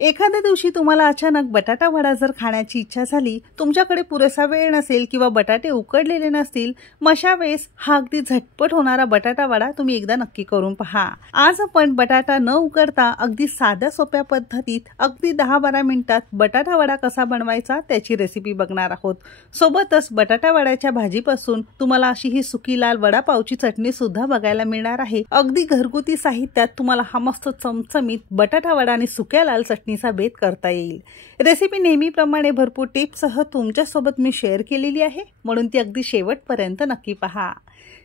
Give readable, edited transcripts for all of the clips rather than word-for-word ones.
एखाद्या दिवशी तुम्हाला अचानक बटाटा वडा जर खाण्याची इच्छा झाली, तुमच्याकडे पुरेसा वेळ नसेल किंवा बटाटे उकडलेले नसतील, अशा वेळेस हा अगदी झटपट होणारा बटाटा वडा तुम्ही एकदा नक्की करून पहा। आज आपण बटाटा न उकडता अगदी साध्या सोप्या पद्धतीत अगदी 10-12 मिनिटात बटाटा वडा कसा बनवायचा त्याची रेसिपी बघणार आहोत। सोबतच बटाटा वड्याच्या भाजीपासून तुम्हाला अशी ही सुकी लाल वडापावची चटणी सुद्धा बघायला मिळणार आहे। अगदी घरगुती साहित्यात तुम्हाला हा मस्त चमचमीत बटाटा वडा आणि सुक्या लाल चटणीचा बेत करता येईल। रेसिपी नेहमीप्रमाणे भरपूर टिप्ससह तुमच्यासोबत मी शेअर केलेली आहे, म्हणून ती अगदी शेवटपर्यंत नक्की पहा।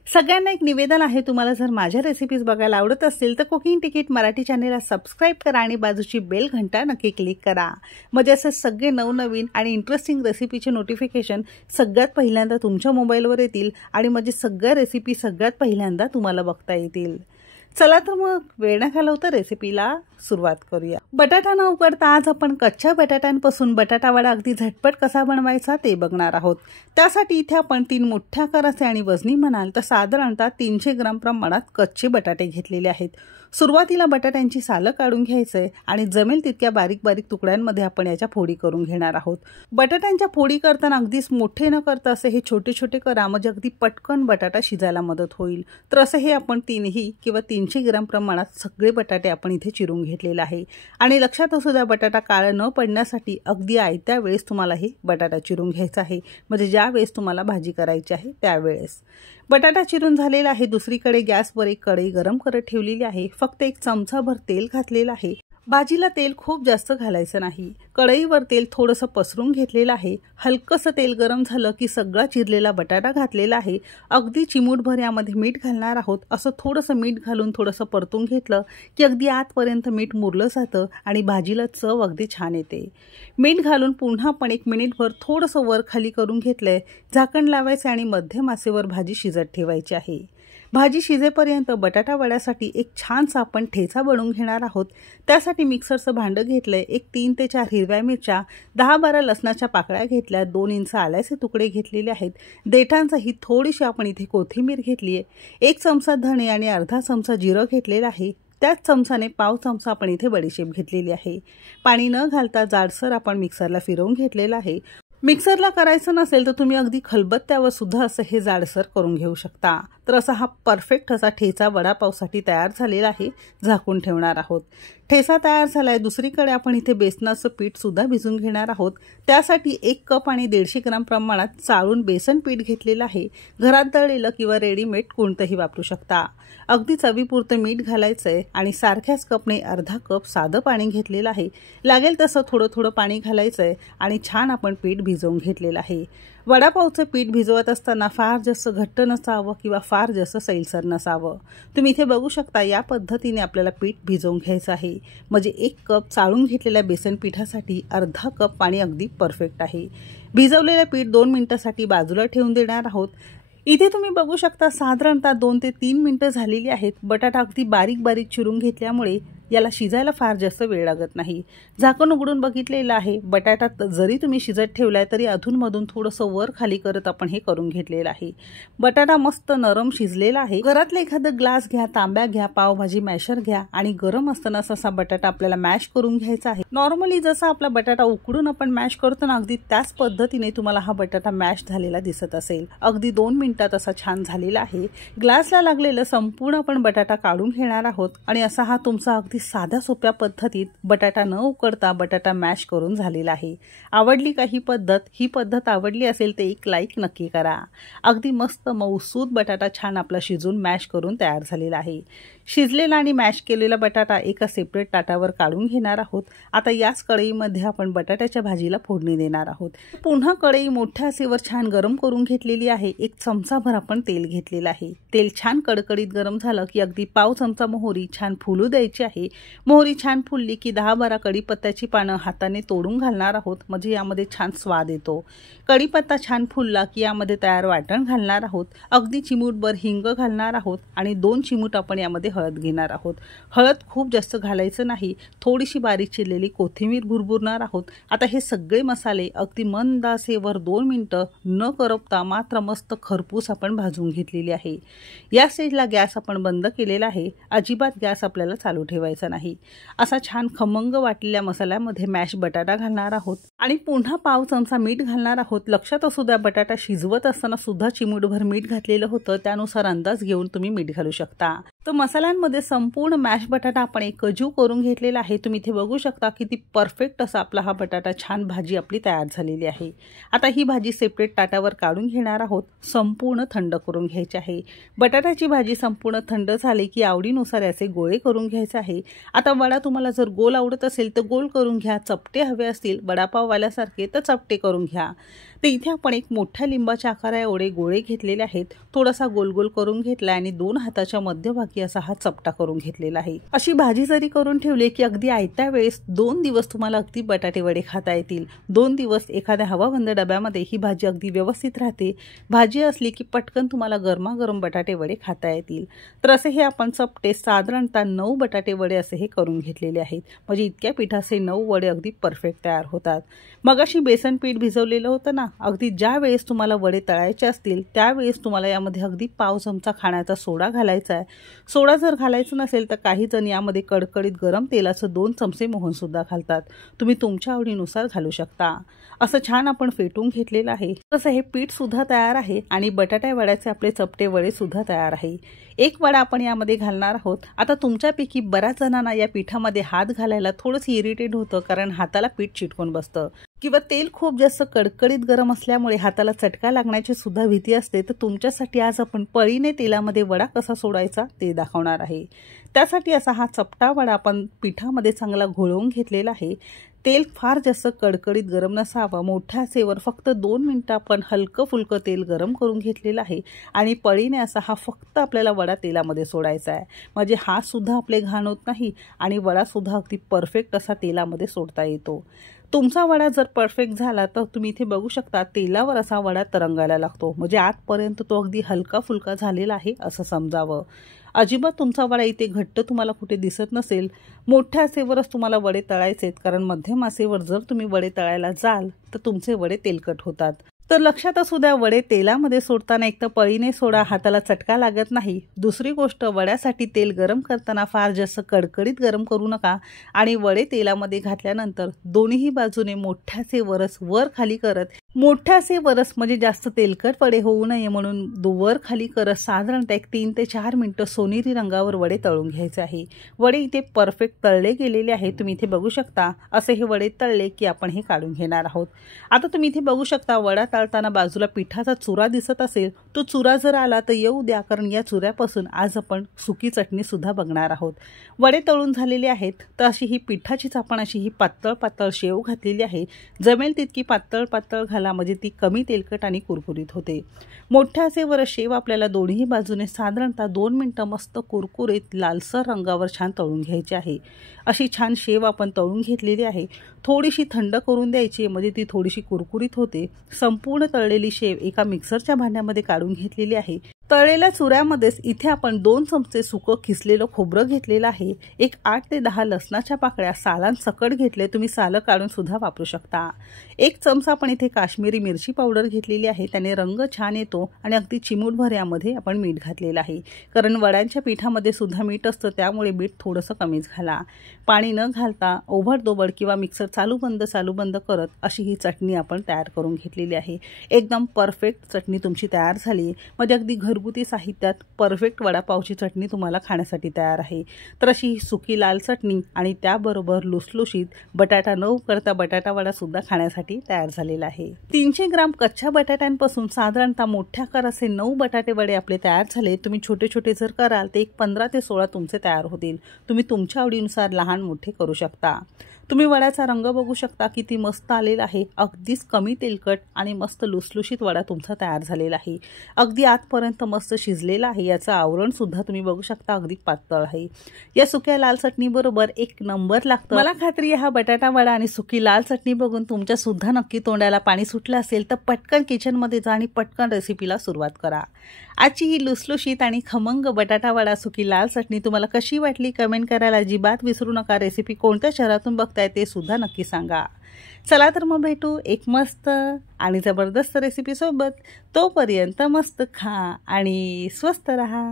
सगळ्यांना एक निवेदन आहे, तुम्हाला जर माझ्या रेसिपीज बघायला आवडत असतील तर कुकिंग तिकीट मराठी चॅनेलला सबस्क्राइब करा आणि बाजूची बेल घंटा नक्की क्लिक करा, म्हणजे असे सगळे नवनवीन आणि इंटरेस्टिंग रेसिपीचे नोटिफिकेशन सगळ्यात पहिल्यांदा तुमच्या मोबाईलवर येतील आणि म्हणजे सगळ्या रेसिपी सगळ्यात पहिल्यांदा तुम्हाला बघता येतील। चला तर मग वेळ न घालवता रेसिपीला सुरुवात करूया। बटाटा न उकडता आज आपण कच्च्या बटाट्यांपासून बटाटा वडा अगदी झटपट कसा बनवायचा ते बघणार आहोत। त्यासाठी इथे आपण 3 मोठ्या आकाराचे आणि वजनी म्हणाल तर साधारणतः 300 ग्राम प्रमाणात कच्चे बटाटे घेतलेले आहेत। सुरुवातीला बटाट्यांची सालं काढून घ्यायचे आणि जमेल तितक्या बारीक बारीक तुकड्यांमध्ये आपण याच्या फोडी करून घेणार आहोत। बटाट्यांच्या फोडी करताना अगदीच मोठे न करता असे हे छोटे छोटे करा, म्हणजे अगदी पटकन बटाटा शिजायला मदत होईल। तर असे हे आपण 3 किंवा 300 ग्राम प्रमाणात सगळे बटाटे आपण इथे चिरून घेतलेले आहे। आणि लक्षात असू द्या, बटाटा काळा न पडण्यासाठी अगदी आयत्या वेळेस तुम्हाला हे बटाटा चिरून घ्यायचा आहे, म्हणजे ज्या वेळेस तुम्हाला भाजी करायची आहे त्यावेळेस। बटाटा चिरून झालेला आहे। दुसरीकडे गॅसवर एक कढई गरम करत ठेवलेली आहे। फक्त 1 चमचाभर तेल घातलेलं आहे। भाजीला तेल खूप जास्त घालायचं नाही। कढईवर तेल थोडंसं पसरून घेतलेलं आहे। हलकंसं तेल गरम झालं की सगळा चिरलेला बटाटा घातलेला आहे। अगदी चिमूटभर यामध्ये मीठ घालणार आहोत। असं थोडंसं मीठ घालून थोडंसं परतून घेतलं की अगदी आतपर्यंत मीठ मुरलं जातं आणि भाजीला चव अगदी छान येते। मीठ घालून पुन्हा आपण 1 मिनिटभर थोडंसं वर खाली करून घेतलंय। झाकण लावायचे आणि मध्यम आचेवर भाजी शिजत ठेवायची आहे। भाजी शिजेपर्यंत बटाटा वड्यासाठी एक छानसा आपण ठेचा बनवून घेणार आहोत। त्यासाठी मिक्सरचं भांडं घेतलंय। 3 ते 4 हिरव्या मिरच्या, 10-12 लसणाच्या पाकळ्या घेतल्या, 2 इंच आल्याचे तुकडे घेतलेले आहेत। देठांचा ही थोडीशी आपण इथे कोथिंबीर घेतली आहे। 1 चमचा धणे आणि अर्धा चमचा जिरं घेतलेलं आहे। त्याच चमचाने पाव चमचा आपण इथे बडीशेप घेतलेली आहे। पाणी न घालता जाडसर आपण मिक्सरला फिरवून घेतलेलं आहे। मिक्सरला करायचं नसेल तर तुम्ही अगदी खलबत्त्यावर सुद्धा असं हे जाडसर करून घेऊ शकता। तर असा हा परफेक्ट असा ठेचा वडापावसाठी तयार झालेला आहे। झाकून ठेवणार आहोत। ठेचा तयार झालाय। दुसरीकडे आपण इथे बेसनाचं पीठ सुद्धा भिजून घेणार आहोत। त्यासाठी 1 कप आणि 150 ग्राम प्रमाणात चाळून बेसन पीठ घेतलेलं आहे। घरात दळलेलं किंवा रेडीमेड कोणतंही वापरू शकता। अगदी चवीपुरतं मीठ घालायचंय आणि सारख्याच कपने अर्धा कप साधं पाणी घेतलेलं आहे। लागेल तसं थोडं थोडं पाणी घालायचंय आणि छान आपण पीठ भिजवून घेतलेलं आहे। वडापावचं पीठ भिजवत असताना फार जास्त घट्ट नसावं किंवा फार जास्त सैलसर नसावं। तुम्ही इथे बघू शकता, या पद्धतीने आपल्याला पीठ भिजवून घ्यायचं आहे, म्हणजे 1 कप चाळून घेतलेल्या बेसन पिठासाठी अर्धा कप पाणी अगदी परफेक्ट आहे। भिजवलेलं पीठ 2 मिनिटांसाठी बाजूला ठेवून देणार आहोत। इथे तुम्ही बघू शकता साधारणतः 2 ते 3 मिनिटं झालेली आहेत। बटाटा अगदी बारीक बारीक चिरून घेतल्यामुळे याला शिजायला फार जास्त वेळ लागत नाही। झाकण उघडून बघितलेलं आहे। बटाटा जरी तुम्ही शिजत ठेवलाय तरी अधूनमधून थोडंसं वर खाली करत आपण हे करून घेतलेलं आहे। बटाटा मस्त नरम शिजलेला आहे। घरातले एखादं ग्लास घ्या, तांब्या घ्या, पावभाजी मॅशर घ्या आणि गरम असताना असा बटाटा आपल्याला मॅश करून घ्यायचा आहे। नॉर्मली जसा आपला बटाटा उकडून आपण मॅश करतो ना, अगदी त्याच पद्धतीने तुम्हाला हा बटाटा मॅश झालेला दिसत असेल। अगदी 2 मिनिटात असा छान झालेला आहे। ग्लासला लागलेलं संपूर्ण आपण बटाटा काढून घेणार आहोत आणि असा हा तुमचा अगदी साध्या सोप्या पद्धतीत बटाटा न उकडता बटाटा मॅश करून झालेला आहे। आवडली का ही पद्धत? ही पद्धत आवडली असेल तर एक लाईक नक्की करा। अगदी मस्त मऊसूद बटाटा छान आपला शिजून मॅश करून तयार झालेला आहे। शिजलेला आणि मॅश केलेला बटाटा एका सेपरेट ताटावर काढून घेणार आहोत। आता याच कढईमध्ये आपण बटाट्याच्या भाजीला फोडणी देणार आहोत। पुन्हा कढई मोठ्या आचेवर छान गरम करून घेतलेली आहे। 1 चमचाभर आपण तेल घेतलेलं आहे। तेल छान कडकडीत गरम झालं की अगदी पाव चमचा मोहरी छान फुलू द्यायची आहे। मोहरी छान फुलली की 10-12 कढीपत्त्याची पानं हाताने तोडून घालणार आहोत, म्हणजे यामध्ये छान स्वाद येतो। कढीपत्ता छान फुलला की यामध्ये तयार वाटण घालणार आहोत। अगदी चिमूटभर हिंग घालणार आहोत आणि 2 चिमूट आपण यामध्ये हळद घेणार आहोत। हळद खूप जास्त घालायचं नाही, थोडीशी बारीक चिरलेली कोथिंबीर भुरभुरणार आहोत। आता हे सगळे मसाले अगदी मंद आचेवर 2 मिनिटं न करपता मात्र मस्त खरपूस आपण भाजून घेतलेली आहे। या स्टेजला गॅस आपण बंद केलेला आहे। अजिबात गॅस आपल्याला चालू ठेवायचा ठेवायचा नाही। असा छान खमंग वाटलेल्या मसाल्यामध्ये मॅश बटाटा घालणार आहोत आणि पुन्हा पाव चमचा मीठ घालणार आहोत। लक्षात असू द्या बटाटा शिजवत असताना सुद्धा चिमूटभर मीठ घातलेलं होतं, त्यानुसार अंदाज घेऊन तुम्ही मीठ घालू शकता। तर मसाल्यांमध्ये संपूर्ण मॅश बटाटा आपण एकजीव करून घेतलेला आहे। तुम्ही इथे बघू शकता किती परफेक्ट असा आपला हा बटाटा छान भाजी आपली तयार झालेली आहे। आता ही भाजी सेपरेट ताटावर काढून घेणार आहोत, संपूर्ण थंड करून घ्यायची आहे। बटाट्याची भाजी संपूर्ण थंड झाली की आवडीनुसार याचे गोळे करून घ्यायचे आहे। आता वडा तुम्हाला जर गोल आवडत असेल तर गोल करून घ्या, चपटे हवे असतील वडापाववाल्यासारखे तर चपटे करून घ्या। तर इथे आपण एक मोठ्या लिंबाच्या आकारा एवढे गोळे घेतलेले आहेत, थोडासा गोल गोल करून घेतला आणि 2 हाताच्या मध्यभागी असा हा चपटा करून घेतलेला आहे। अशी भाजी जरी करून ठेवली की अगदी आयत्या वेळेस 2 दिवस तुम्हाला अगदी बटाटे वडे खाता येतील। 2 दिवस एखाद्या हवाबंद डब्यामध्ये ही भाजी अगदी व्यवस्थित राहते। भाजी असली की पटकन तुम्हाला गरमागरम बटाटे वडे खाता येतील। तर असे हे आपण चपटे साधारणतः 9 बटाटे वडे असे हे करून घेतलेले आहेत, म्हणजे इतक्या पिठाचे 9 वडे अगदी परफेक्ट तयार होतात। मग अशी बेसन पीठ भिजवलेलं होतं ना, अगदी ज्या वेळेस तुम्हाला वडे तळायचे असतील त्यावेळेस तुम्हाला यामध्ये अगदी पाव चमचा खाण्याचा सोडा घालायचा आहे। सोडा जर घालायचा नसेल तर काही जण यामध्ये कडकडीत गरम तेलाचं 2 चमचे मोहन सुद्धा घालतात, तुम्ही तुमच्या आवडीनुसार घालू शकता। असं छान आपण फेटून घेतलेलं आहे। तसं हे पीठ सुद्धा तयार आहे आणि बटाटा वड्याचे आपले चपटे वडे सुद्धा तयार आहे। एक वडा आपण यामध्ये घालणार आहोत। आता तुमच्यापैकी बऱ्याच जणांना या पिठामध्ये हात घालायला थोडंसं इरिटेट होतं, कारण हाताला पीठ चिटकून बसतं किंवा तेल खूप जास्त कडकडीत गरम असल्यामुळे हाताला चटका लागण्याची सुद्धा भीती असते। तर तुमच्यासाठी आज आपण पळीने तेलामध्ये वडा कसा सोडायचा ते दाखवणार आहे। त्यासाठी असा हा चपटा वडा आपण पिठामध्ये चांगला घोळवून घेतलेला आहे। तेल फार जास्त कडकडीत गरम नसावं, मोठ्या आचेवर फक्त 2 मिनिटं आपण हलकं फुलकं तेल गरम करून घेतलेलं आहे आणि पळीने असा हा फक्त आपल्याला वडा तेलामध्ये सोडायचा आहे, म्हणजे हा सुद्धा आपले घाण होत नाही आणि वडा सुद्धा अगदी परफेक्ट असा तेलामध्ये सोडता येतो। तुमचा वडा जर परफेक्ट झाला तर तुम्ही इथे बघू शकता तेलावर असा वडा तरंगायला लागतो, म्हणजे आतपर्यंत तो अगदी हलका फुलका झालेला आहे असं समजावं। अजिबात तुमचा वडा इथे घट्ट तुम्हाला कुठे दिसत नसेल। मोठ्या आचेवरच तुम्हाला वडे तळायचे आहेत, कारण मध्यम आचेवर जर तुम्ही वडे तळायला जाल तर तुमचे वडे तेलकट होतात। तर लक्षात असू द्या वडे तेलामध्ये सोडताना एक तर पळीने सोडा, हाताला चटका लागत नाही। दुसरी गोष्ट, वड्यासाठी तेल गरम करताना फार जास्त कडकडीत गरम करू नका आणि वडे तेलामध्ये घातल्यानंतर दोन्ही बाजूने मोठ्याचे वरस वर खाली करत, मोठ्याचे वरस म्हणजे जास्त तेलकट वडे होऊ नये म्हणून वर खाली करत साधारणतः 3 ते 4 मिनिटं सोनेरी रंगावर वडे तळून घ्यायचे आहे। वडे इथे परफेक्ट तळले गेलेले आहे, तुम्ही इथे बघू शकता। असे हे वडे तळले की आपण हे काढून घेणार आहोत। आता तुम्ही इथे बघू शकता वडा तळताना बाजूला पिठाचा चुरा दिसत असेल, तो चुरा जर आला तर येऊ द्या, कारण या चुऱ्यापासून आज आपण सुकी चटणी सुद्धा बघणार आहोत। वडे तळून झालेले आहेत तर अशी ही पिठाचीच आपण अशी ही पातळ पातळ शेव घातलेली आहे। जमेल तितकी पातळ पातळ घाला, म्हणजे ती कमी तेलकट आणि कुरकुरीत होते। मोठ्या आचेवर शेव आपल्याला दोन्ही बाजूने साधारणतः 2 मिनिटं मस्त कुरकुरीत लालसर रंगावर छान तळून घ्यायची आहे। अशी छान शेव आपण तळून घेतलेली आहे। थोडीशी थंड करून द्यायची, म्हणजे ती थोडीशी कुरकुरीत होते। संपूर्ण तळलेली शेव एका मिक्सरच्या भांड्यामध्ये काढून घेतलेली आहे। तळलेल्या चुऱ्यामध्येच इथे आपण 2 चमचे सुकं खिसलेलं खोबरं घेतलेलं आहे। एक 8 ते 10 लसणाच्या पाकळ्या सालांसकट घेतले, तुम्ही सालं काढून सुद्धा वापरू शकता। 1 चमचा आपण इथे काश्मीरी मिरची पावडर घेतलेली आहे, त्याने रंग छान येतो आणि अगदी चिमूटभर यामध्ये आपण मीठ घातलेलं आहे, कारण वड्यांच्या पिठामध्ये सुद्धा मीठ असतं, त्यामुळे मीठ थोडंसं कमीच घाला। पाणी न घालता ओव्हरदोबड किंवा मिक्सर चालू बंद करत अशी ही चटणी आपण तयार करून घेतलेली आहे। एकदम परफेक्ट चटणी तुमची तयार झाली, म्हणजे अगदी घरगुती साहित्यात परफेक्ट वडापावची चटणी तुम्हाला खाण्यासाठी तयार आहे। तर अशी ही सुकी लाल चटणी आणि त्याबरोबर लुसलुशीत बटाटा न उकडता बटाटा वडा सुद्धा खाण्यासाठी तयार झालेला आहे। 300 ग्राम कच्च्या बटाट्यांपासून साधारणतः मोठ्या आकाराचे 9 बटाटे वडे आपले तयार झाले। तुम्ही छोटे छोटे जर कराल तर 15 ते 16 तुमचे तयार होतील। तुम्ही तुमच्या आवडीनुसार लहान मोठे करू शकता। तुम्ही वड्याचा रंग बघू शकता किती मस्त आलेला आहे, अगदीच कमी तेलकट आणि मस्त लुसलुशीत वडा तुमचा तयार झालेला आहे। अगदी आतपर्यंत मस्त शिजलेला आहे, याचं आवरण सुद्धा तुम्ही बघू शकता अगदी पातळ आहे। या सुक्या लाल चटणी बरोबर 1 नंबर लागतं। मला खात्री आहे हा बटाटा वडा आणि सुकी लाल चटणी बघून तुमच्या सुद्धा नक्की तोंडाला पाणी सुटलं असेल तर पटकन किचनमध्ये जा आणि पटकन रेसिपीला सुरुवात करा। आजची ही लुसलुशीत आणि खमंग बटाटा वडा सुकी लाल चटणी तुम्हाला कशी वाटली कमेंट करायला अजिबात विसरू नका। रेसिपी कोणत्या शहरातून बघताय ते सुद्धा नक्की सांगा। चला तर मग भेटू एक मस्त आणि जबरदस्त रेसिपी सोबत। तोपर्यंत मस्त खा आणि स्वस्त रहा।